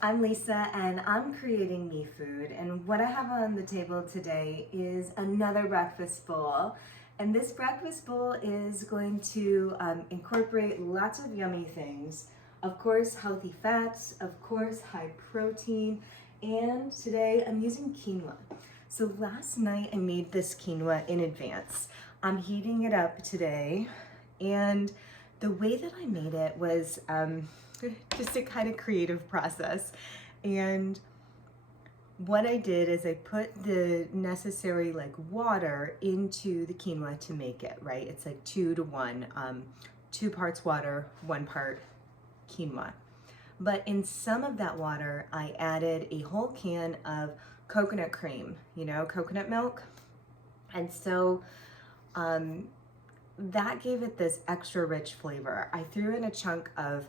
I'm Lisa and I'm creating me food, and what I have on the table today is another breakfast bowl. And this breakfast bowl is going to incorporate lots of yummy things. Of course, healthy fats, of course, high protein, and today I'm using quinoa. So last night I made this quinoa in advance. I'm heating it up today, and the way that I made it was just a kind of creative process. And what I did is I put the necessary water into the quinoa to make it, right? It's like 2 to 1, 2 parts water, 1 part quinoa. But in some of that water, I added a whole can of coconut cream, coconut milk. And so that gave it this extra rich flavor. I threw in a chunk of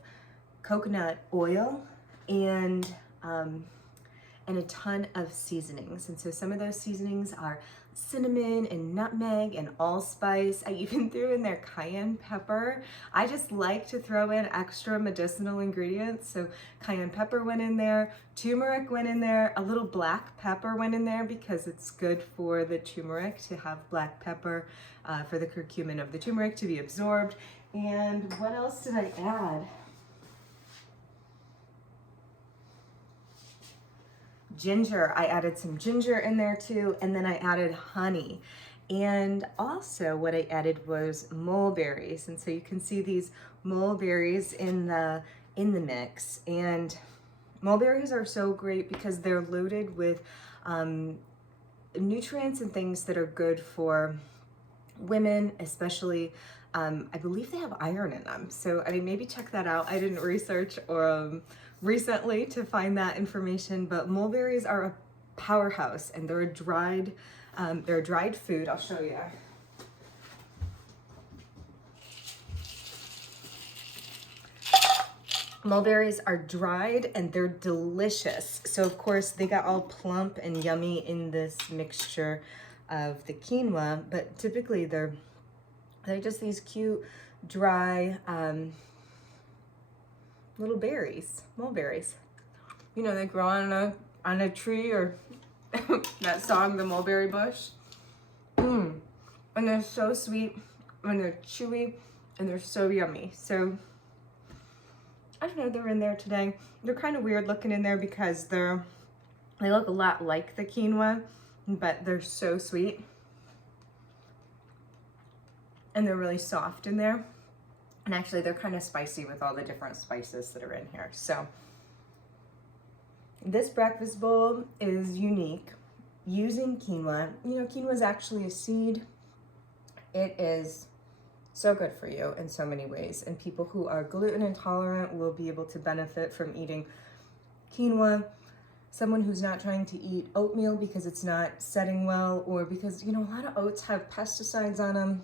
coconut oil and a ton of seasonings. And so some of those seasonings are cinnamon and nutmeg and allspice. I even threw in there cayenne pepper. I just like to throw in extra medicinal ingredients. So cayenne pepper went in there, turmeric went in there, a little black pepper went in there because it's good for the turmeric to have black pepper, for the curcumin of the turmeric to be absorbed. And what else did I add? Ginger. I added some ginger in there too, and then I added honey. And also what I added was mulberries. And so you can see these mulberries in the mix. And mulberries are so great because they're loaded with nutrients and things that are good for women, especially. I believe they have iron in them. So I mean, maybe check that out. I didn't research recently to find that information, but mulberries are a powerhouse, and they're a dried food. I'll show you. Mulberries are dried and they're delicious. So of course they got all plump and yummy in this mixture of the quinoa, but typically they're just these cute, dry, little berries, mulberries. They grow on a tree, or that song, The Mulberry Bush. And they're so sweet, and they're chewy, and they're so yummy. So, I don't know, they're in there today. They're kind of weird looking in there because they look a lot like the quinoa, but they're so sweet. And they're really soft in there. And actually they're kind of spicy with all the different spices that are in here. So this breakfast bowl is unique using quinoa. Quinoa is actually a seed. It is so good for you in so many ways. And people who are gluten intolerant will be able to benefit from eating quinoa. Someone who's not trying to eat oatmeal because it's not setting well, or because, a lot of oats have pesticides on them,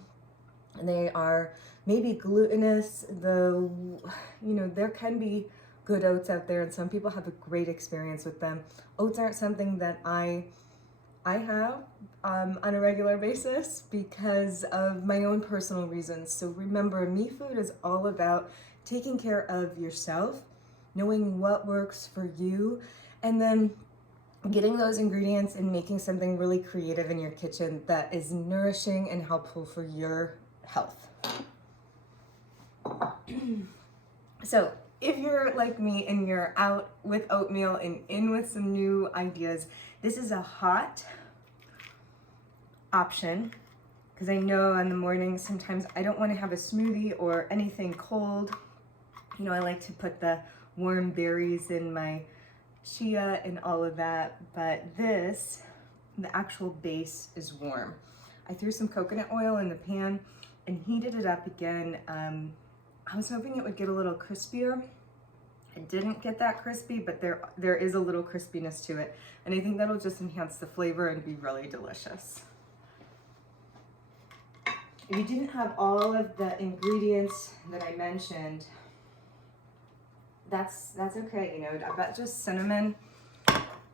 and they are maybe glutinous. There can be good oats out there, and some people have a great experience with them. Oats aren't something that I have on a regular basis because of my own personal reasons. So remember, Me Food is all about taking care of yourself, knowing what works for you, and then getting those ingredients and making something really creative in your kitchen that is nourishing and helpful for your health. So if you're like me and you're out with oatmeal and in with some new ideas, this is a hot option, because I know in the morning sometimes I don't want to have a smoothie or anything cold. I like to put the warm berries in my chia and all of that, but the actual base is warm. I threw some coconut oil in the pan and heated it up again. I was hoping it would get a little crispier. It didn't get that crispy, but there is a little crispiness to it, and I think that'll just enhance the flavor and be really delicious. If you didn't have all of the ingredients that I mentioned, that's okay. I bet just cinnamon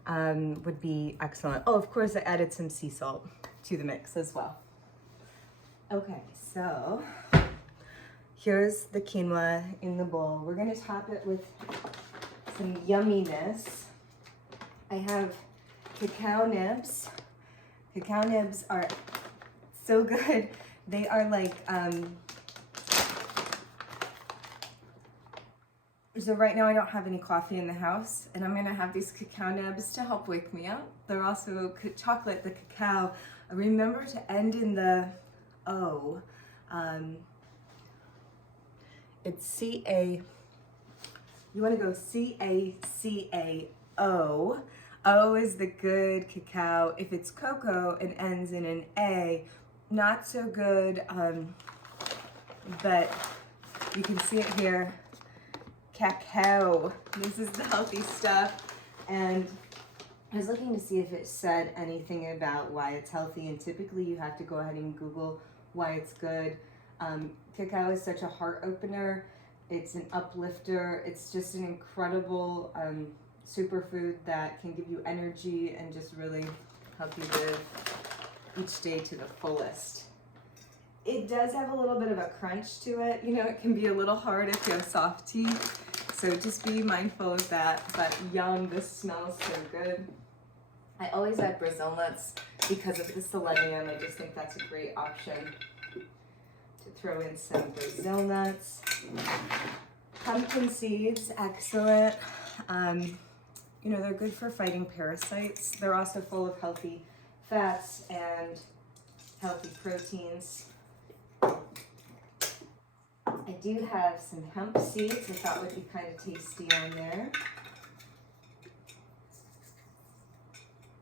would be excellent. Oh, of course I added some sea salt to the mix as well. Okay, so here's the quinoa in the bowl. We're gonna top it with some yumminess. I have cacao nibs. Cacao nibs are so good. They are like, so right now I don't have any coffee in the house, and I'm gonna have these cacao nibs to help wake me up. They're also chocolate, the cacao. Remember to end in the O. It's C-A, you wanna go C-A-C-A-O. O is the good cacao. If it's cocoa and ends in an A, not so good, but you can see it here. Cacao. This is the healthy stuff. And I was looking to see if it said anything about why it's healthy, and typically you have to go ahead and Google why it's good. Cacao is such a heart opener. It's an uplifter. It's just an incredible superfood that can give you energy and just really help you live each day to the fullest. It does have a little bit of a crunch to it. You know, it can be a little hard if you have soft teeth. So just be mindful of that. But yum, this smells so good. I always add Brazil nuts because of the selenium. I just think that's a great option to throw in some Brazil nuts. Pumpkin seeds, excellent. You know, they're good for fighting parasites. They're also full of healthy fats and healthy proteins. I do have some hemp seeds I thought would be kind of tasty on there.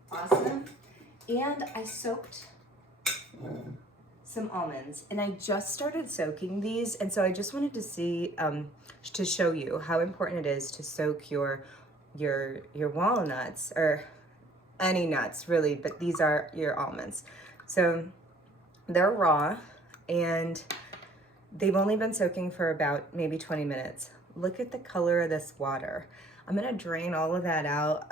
Awesome. And I soaked some almonds, and I just started soaking these, and so I just wanted to see, to show you how important it is to soak your walnuts, or any nuts really, but these are your almonds. So they're raw, and they've only been soaking for about maybe 20 minutes. Look at the color of this water. I'm gonna drain all of that out.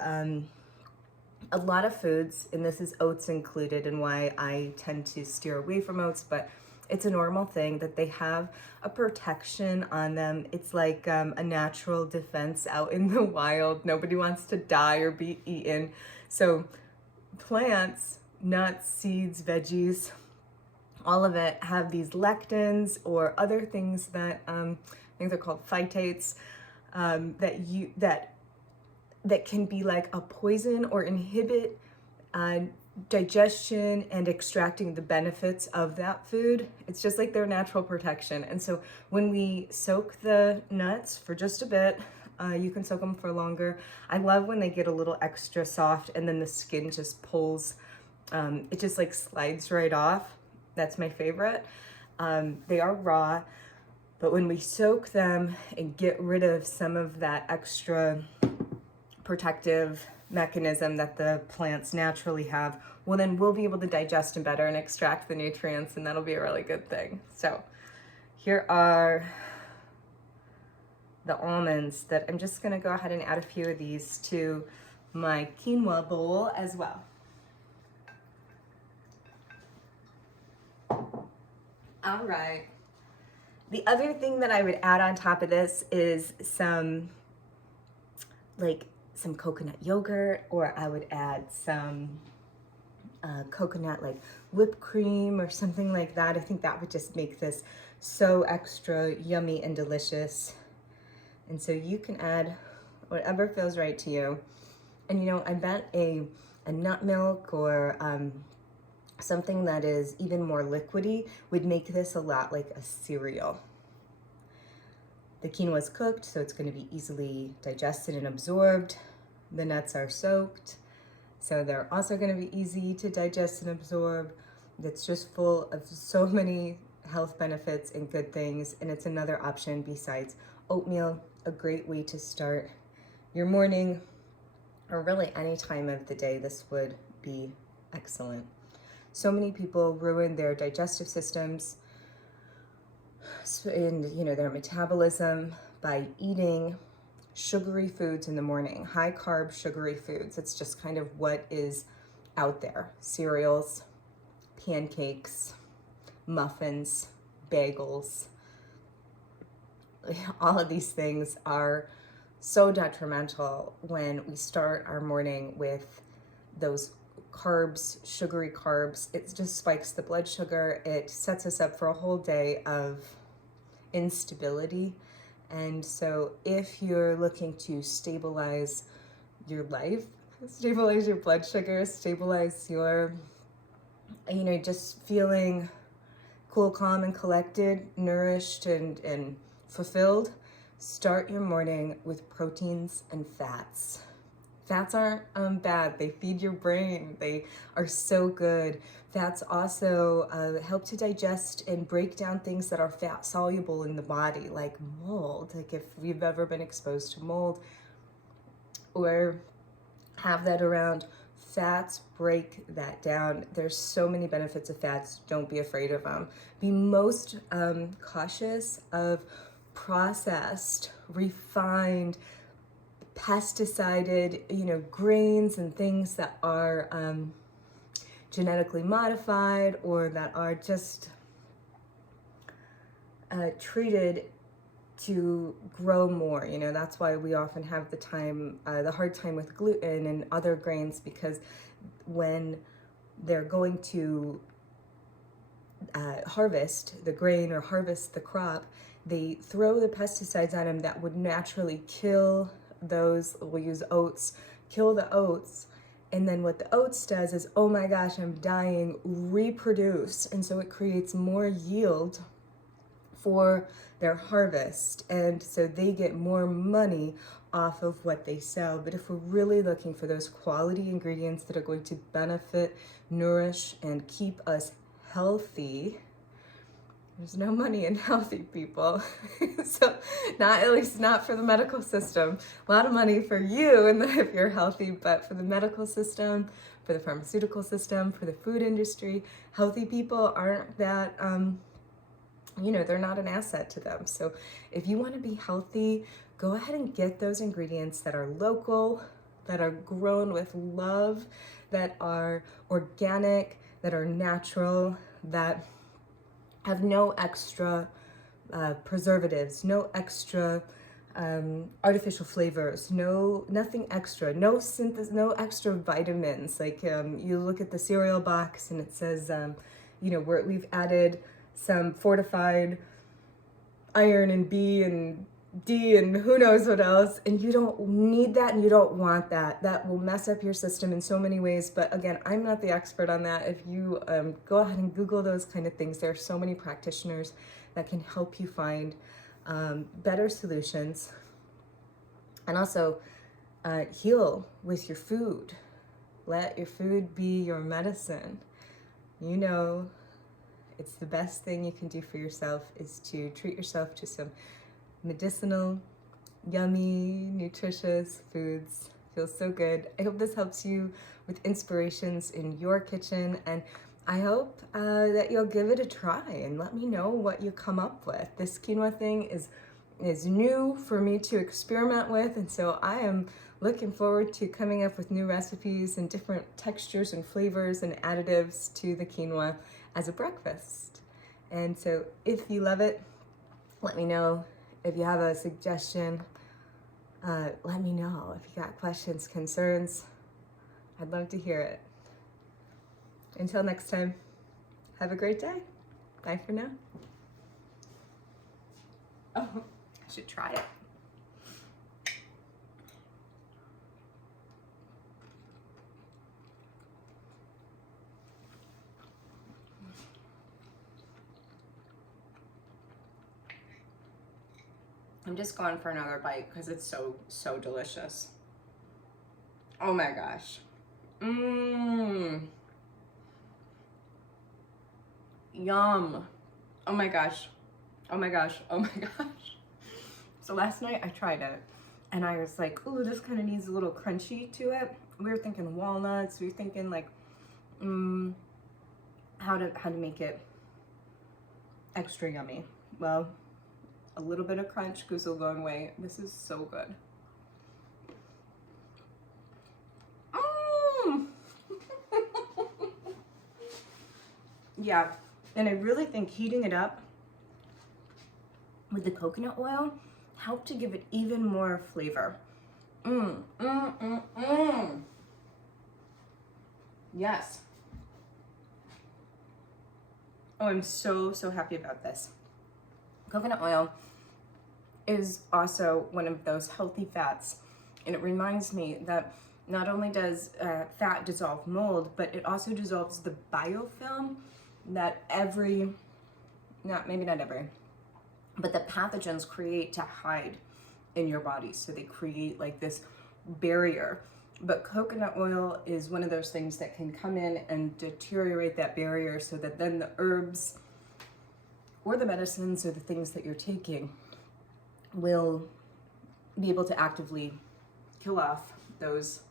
A lot of foods, and this is oats included, and why I tend to steer away from oats, but it's a normal thing that they have a protection on them. It's like a natural defense out in the wild. Nobody wants to die or be eaten. So plants, nuts, seeds, veggies, all of it have these lectins or other things that I think they're called phytates, that can be like a poison or inhibit digestion and extracting the benefits of that food. It's just like their natural protection. And so when we soak the nuts for just a bit, you can soak them for longer. I love when they get a little extra soft and then the skin just pulls, it just like slides right off. That's my favorite. They are raw, but when we soak them and get rid of some of that extra protective mechanism that the plants naturally have, well then we'll be able to digest them better and extract the nutrients, and that'll be a really good thing. So here are the almonds that I'm just gonna go ahead and add a few of these to my quinoa bowl as well. All right. The other thing that I would add on top of this is some coconut yogurt, or I would add some coconut like whipped cream or something like that. I think that would just make this so extra yummy and delicious. And so you can add whatever feels right to you. And you know, I bet a nut milk or something that is even more liquidy would make this a lot like a cereal. The quinoa is cooked, so it's going to be easily digested and absorbed. The nuts are soaked, so they're also going to be easy to digest and absorb. It's just full of so many health benefits and good things, and it's another option besides oatmeal, a great way to start your morning, or really any time of the day. This would be excellent. So many people ruin their digestive systems and their metabolism by eating sugary foods in the morning, high carb sugary foods. It's just kind of what is out there. Cereals, pancakes, muffins, bagels. All of these things are so detrimental when we start our morning with those carbs, sugary carbs. It just spikes the blood sugar. It sets us up for a whole day of instability. And so if you're looking to stabilize your life, stabilize your blood sugar, stabilize your, just feeling cool, calm, and collected, nourished, and fulfilled, start your morning with proteins and fats. Fats aren't bad. They feed your brain. They are so good. Fats also help to digest and break down things that are fat soluble in the body, like mold. Like if you've ever been exposed to mold or have that around, fats break that down. There's so many benefits of fats. Don't be afraid of them. Be most cautious of processed, refined, pesticided, grains and things that are genetically modified or that are just treated to grow more. That's why we often have the hard time with gluten and other grains, because when they're going to harvest the grain or harvest the crop, they throw the pesticides on them that would naturally kill those. We'll use oats, kill the oats. And then what the oats does is, oh my gosh, I'm dying, reproduce. And so it creates more yield for their harvest. And so they get more money off of what they sell. But if we're really looking for those quality ingredients that are going to benefit, nourish, and keep us healthy, there's no money in healthy people. So at least not for the medical system. A lot of money for you if you're healthy, but for the medical system, for the pharmaceutical system, for the food industry, healthy people aren't that, they're not an asset to them. So if you want to be healthy, go ahead and get those ingredients that are local, that are grown with love, that are organic, that are natural, that have no extra preservatives, no extra artificial flavors, nothing extra, no extra vitamins. Like you look at the cereal box and it says, we've added some fortified iron and B and D and who knows what else, and you don't need that and you don't want that. That will mess up your system in so many ways. But again, I'm not the expert on that. If you go ahead and Google those kind of things, there are so many practitioners that can help you find better solutions, and also heal with your food. Let your food be your medicine. It's the best thing you can do for yourself is to treat yourself to some medicinal, yummy, nutritious foods. Feels so good. I hope this helps you with inspirations in your kitchen, and I hope that you'll give it a try and let me know what you come up with. This quinoa thing is new for me to experiment with, and so I am looking forward to coming up with new recipes and different textures and flavors and additives to the quinoa as a breakfast. And so if you love it, let me know. If you have a suggestion, let me know. If you got questions, concerns, I'd love to hear it. Until next time, have a great day. Bye for now. Oh, I should try it. I'm just going for another bite because it's so delicious. Oh my gosh. Yum. Oh my gosh. Oh my gosh. Oh my gosh. So last night I tried it and I was like, ooh, this kind of needs a little crunchy to it. We were thinking walnuts. We were thinking like how to make it extra yummy. Well, a little bit of crunch goes a long way. This is so good. Yeah, and I really think heating it up with the coconut oil help to give it even more flavor. Yes. Oh, I'm so, so happy about this. Coconut oil is also one of those healthy fats, and it reminds me that not only does fat dissolve mold, but it also dissolves the biofilm that maybe not every, but the pathogens create to hide in your body. So they create like this barrier. But coconut oil is one of those things that can come in and deteriorate that barrier, so that then the herbs or the medicines or the things that you're taking will be able to actively kill off those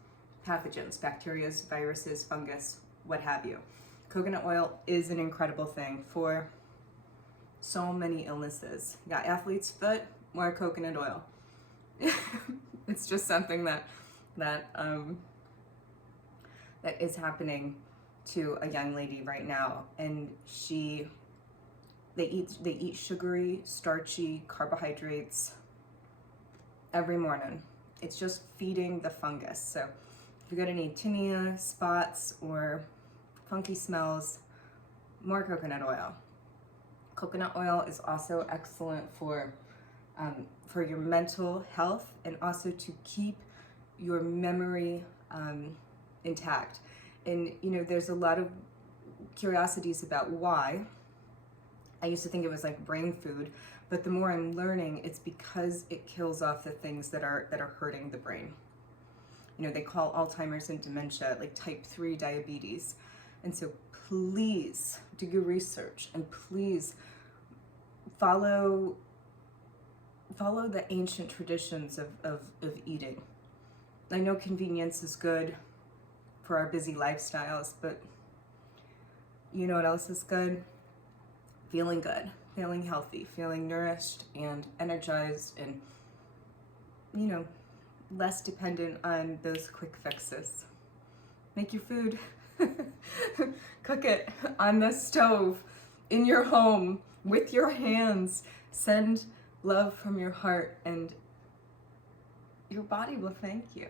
pathogens, bacteria, viruses, fungus, what have you. Coconut oil is an incredible thing for so many illnesses. You got athlete's foot, more coconut oil. It's just something that is happening to a young lady right now, and they eat sugary, starchy carbohydrates every morning. It's just feeding the fungus. So if you got any tinea, spots, or funky smells, more coconut oil. Coconut oil is also excellent for your mental health, and also to keep your memory intact. And you know, there's a lot of curiosities about why. I used to think it was like brain food, but the more I'm learning, it's because it kills off the things that are hurting the brain. You know, they call Alzheimer's and dementia like type 3 diabetes. And so please do your research, and please follow the ancient traditions of eating. I know convenience is good for our busy lifestyles, but you know what else is good? Feeling good, feeling healthy, feeling nourished and energized, and, you know, less dependent on those quick fixes. Make your food. Cook it on the stove, in your home, with your hands. Send love from your heart, and your body will thank you.